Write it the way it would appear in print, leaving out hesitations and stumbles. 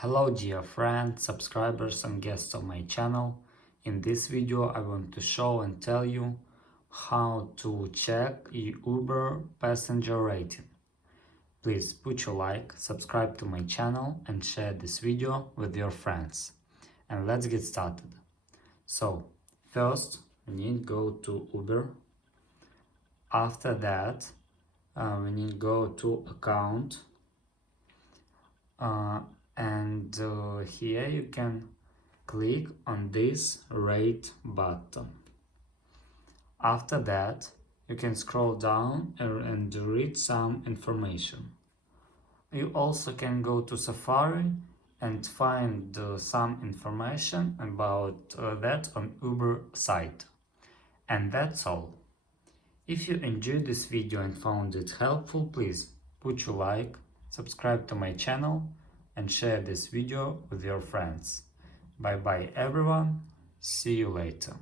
Hello dear friends, subscribers and guests of my channel. In this video I want to show and tell you how to check Uber passenger rating. Please put your like, subscribe to my channel and share this video with your friends. And let's get started. So first we need to go to Uber. After that we need to go to account. Here you can click on this rate button. After that you can scroll down and read some information. You also can go to Safari and find some information about that on Uber site. And that's all. If you enjoyed this video and found it helpful, please put your like, subscribe to my channel and share this video with your friends. Bye bye everyone, see you later.